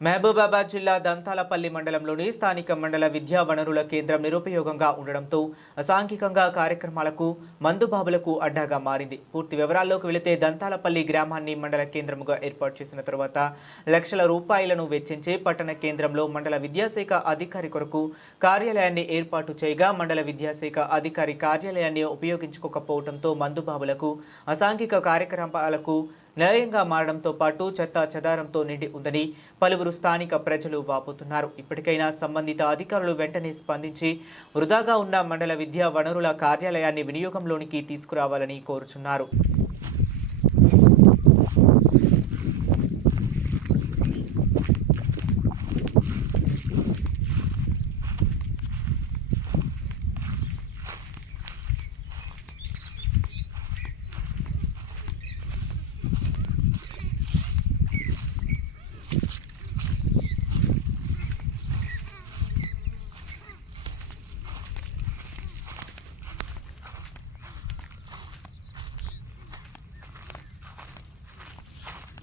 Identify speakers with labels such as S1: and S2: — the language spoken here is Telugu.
S1: మహబూబాబాద్ జిల్లా దంతాలపల్లి మండలంలోని స్థానిక మండల విద్యా వనరుల కేంద్రం నిరుపయోగంగా ఉండడంతో అసాంఘికంగా కార్యక్రమాలకు మందుబాబులకు అడ్డాగా మారింది. పూర్తి వివరాల్లోకి వెళితే దంతాలపల్లి గ్రామాన్ని మండల కేంద్రముగా ఏర్పాటు చేసిన తర్వాత లక్షల రూపాయలను వెచ్చించి పట్టణ కేంద్రంలో మండల విద్యాశాఖ అధికారి కొరకు కార్యాలయాన్ని ఏర్పాటు చేయగా మండల విద్యాశాఖ అధికారి కార్యాలయాన్ని ఉపయోగించుకోకపోవడంతో మందుబాబులకు అసాంఘిక కార్యక్రమాలకు నిలయంగా మారడంతో పాటు చెత్త చెదారంతో నిండి ఉందని పలువురు స్థానిక ప్రజలు వాపోతున్నారు. ఇప్పటికైనా సంబంధిత అధికారులు వెంటనే స్పందించి వృధాగా ఉన్న మండల విద్యా వనరుల కార్యాలయాన్ని వినియోగంలోనికి తీసుకురావాలని కోరుచున్నారు.